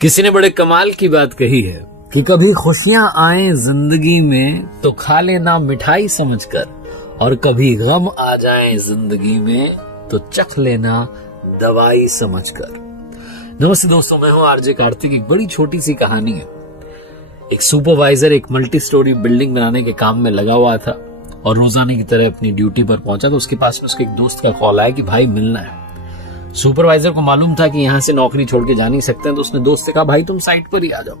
किसी ने बड़े कमाल की बात कही है कि कभी खुशियां आए जिंदगी में तो खा लेना मिठाई समझकर, और कभी गम आ जाए जिंदगी में तो चख लेना दवाई समझकर। नमस्ते दोस्तों, मैं हूं आरजे कार्तिक। एक बड़ी छोटी सी कहानी है। एक सुपरवाइजर एक मल्टी स्टोरी बिल्डिंग बनाने के काम में लगा हुआ था और रोजाने की तरह अपनी ड्यूटी पर पहुंचा तो उसके पास में उसके एक दोस्त का कॉल आया कि भाई मिलना है। सुपरवाइजर को मालूम था कि यहां से नौकरी छोड़ के जा नहीं सकते हैं, तो उसने दोस्त से कहा भाई तुम साइट पर ही आ जाओ।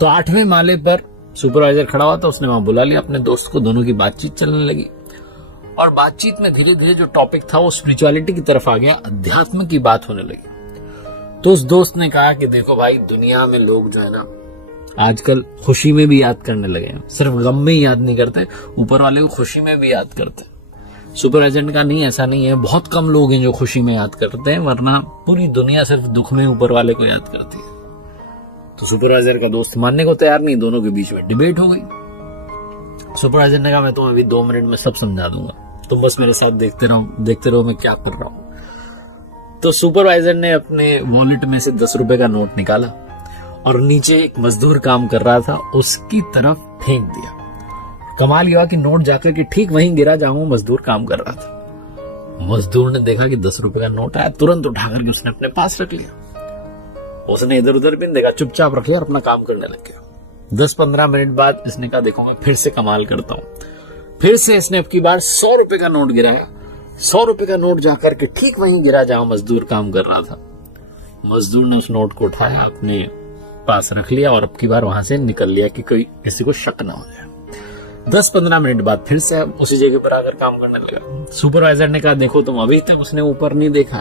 तो 8वें माले पर सुपरवाइजर खड़ा हुआ था, उसने वहां बुला लिया अपने दोस्त को। दोनों की बातचीत चलने लगी और बातचीत में धीरे धीरे जो टॉपिक था वो स्पिरिचुअलिटी की तरफ आ गया, अध्यात्म की बात होने लगी। तो उस दोस्त ने कहा कि देखो भाई, दुनिया में लोग जो है ना आजकल खुशी में भी याद करने लगे हैं, सिर्फ गम में ही याद नहीं करते, ऊपर वाले को खुशी में भी याद करते हैं। सुपरवाइजर ने कहा नहीं, ऐसा नहीं है, बहुत कम लोग हैं जो खुशी में याद करते हैं, वरना पूरी दुनिया सिर्फ दुख में ऊपर वाले को याद करती है। तो सुपरवाइजर का दोस्त मानने को तैयार नहीं, दोनों के बीच में डिबेट हो गई। सुपरवाइजर ने कहा मैं तुम्हें अभी 2 मिनट में सब समझा दूंगा, तुम बस मेरे साथ देखते रहो मैं क्या कर रहा हूं। तो सुपरवाइजर ने अपने वॉलेट में से 10 रुपए का नोट निकाला और नीचे एक मजदूर काम कर रहा था उसकी तरफ फेंक दिया। कमाल यह कि नोट जाकर के ठीक वहीं गिरा जहां वो मजदूर काम कर रहा था। मजदूर ने देखा कि 10 रुपए का नोट आया, तुरंत उठा करके उसने अपने पास रख लिया। उसने इधर उधर भी देखा, चुपचाप रख लिया और अपना काम करने लग गया। 10-15 मिनट बाद इसने कहा देखो मैं फिर से कमाल करता हूं। फिर से इसने अब की बार 100 रुपए का नोट गिराया। 100 रुपए का नोट जाकर के ठीक वहीं गिरा जहां मजदूर काम कर रहा था। मजदूर ने उस नोट को उठाया, अपने पास रख लिया और अब की बार वहां से निकल लिया कि कोई किसी को शक ना हो जाए। 10-15 मिनट बाद फिर से उसी जगह पर आकर काम करने लगा। सुपरवाइजर ने कहा देखो तुम, अभी तक उसने ऊपर नहीं देखा,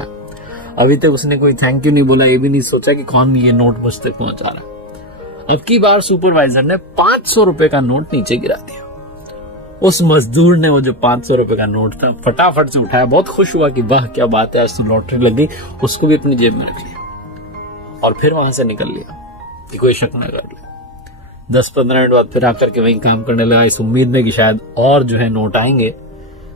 अभी तक उसने कोई थैंक यू नहीं बोला, ये भी नहीं सोचा कि कौन ये नोट मुझ तक पहुंचा रहा। अब की बार सुपरवाइजर ने 500 रुपए का नोट नीचे गिरा दिया। उस मजदूर ने वो जो 500 रुपए का नोट था फटाफट से उठाया, बहुत खुश हुआ कि वाह क्या बात है, आज तो लॉटरी लग गई। उसको भी अपनी जेब में रख लिया और फिर वहां से निकल लिया कि कोई शक न कर ले। 10-15 मिनट बाद फिर आकर के वहीं काम करने लगा, इस उम्मीद में कि शायद और जो है नोट आएंगे।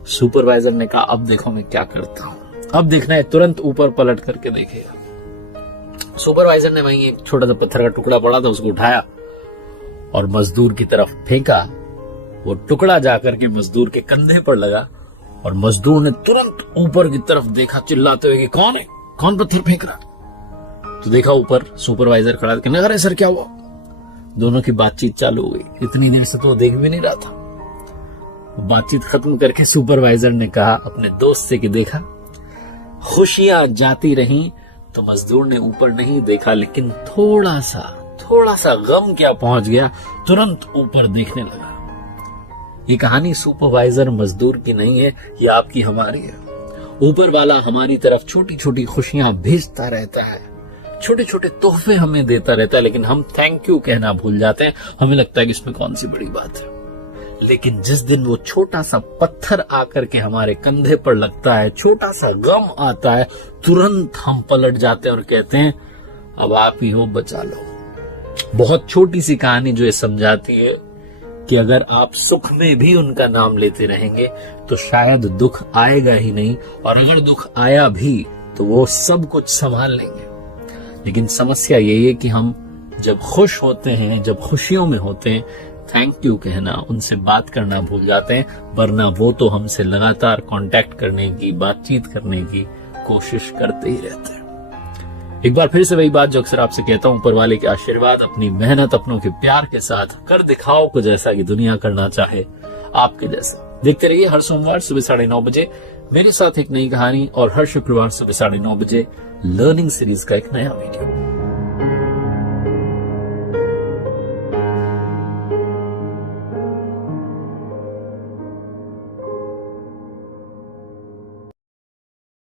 सुपरवाइजर ने कहा अब देखो मैं क्या करता हूं, अब देखना है, तुरंत ऊपर पलट करके देखेगा। सुपरवाइजर ने वहीं एक छोटा सा पत्थर का टुकड़ा पड़ा था, उसको उठाया और मजदूर की तरफ फेंका। वो टुकड़ा जाकर के मजदूर के कंधे पर लगा और मजदूर ने तुरंत ऊपर की तरफ देखा, चिल्लाते हुए कि कौन है, कौन पत्थर फेंक रहा। तो देखा ऊपर सुपरवाइजर खड़ा था, कहने अरे सर क्या हुआ। दोनों की बातचीत चालू हो गई। इतनी देर से तो देख भी नहीं रहा था। बातचीत खत्म करके सुपरवाइजर ने कहा अपने दोस्त से कि देखा, खुशियां जाती रहीं तो मजदूर ने ऊपर नहीं देखा, लेकिन थोड़ा सा गम क्या पहुंच गया, तुरंत ऊपर देखने लगा। ये कहानी सुपरवाइजर मजदूर की नहीं है, ये आपकी हमारी है। ऊपर वाला हमारी तरफ छोटी छोटी खुशियां भेजता रहता है, छोटे छोटे तोहफे हमें देता रहता है, लेकिन हम थैंक यू कहना भूल जाते हैं। हमें लगता है कि इसमें कौन सी बड़ी बात है, लेकिन जिस दिन वो छोटा सा पत्थर आकर के हमारे कंधे पर लगता है, छोटा सा गम आता है, तुरंत हम पलट जाते हैं और कहते हैं अब आप ही हो, बचा लो। बहुत छोटी सी कहानी जो ये समझाती है कि अगर आप सुख में भी उनका नाम लेते रहेंगे तो शायद दुख आएगा ही नहीं, और अगर दुख आया भी तो वो सब कुछ संभाल लेंगे। लेकिन समस्या यही है कि हम जब खुश होते हैं, जब खुशियों में होते हैं, थैंक यू कहना, उनसे बात करना भूल जाते हैं, वरना वो तो हमसे लगातार कांटेक्ट करने की, बातचीत करने की कोशिश करते ही रहते हैं। एक बार फिर से वही बात जो अक्सर आपसे कहता हूं, ऊपर वाले के आशीर्वाद, अपनी मेहनत, अपनों के प्यार के साथ कर दिखाओ कुछ ऐसा कि दुनिया करना चाहे आपके जैसा। देखते रहिए हर सोमवार सुबह 9:30 बजे मेरे साथ एक नई कहानी, और हर शुक्रवार सुबह 9:30 बजे लर्निंग सीरीज का एक नया वीडियो।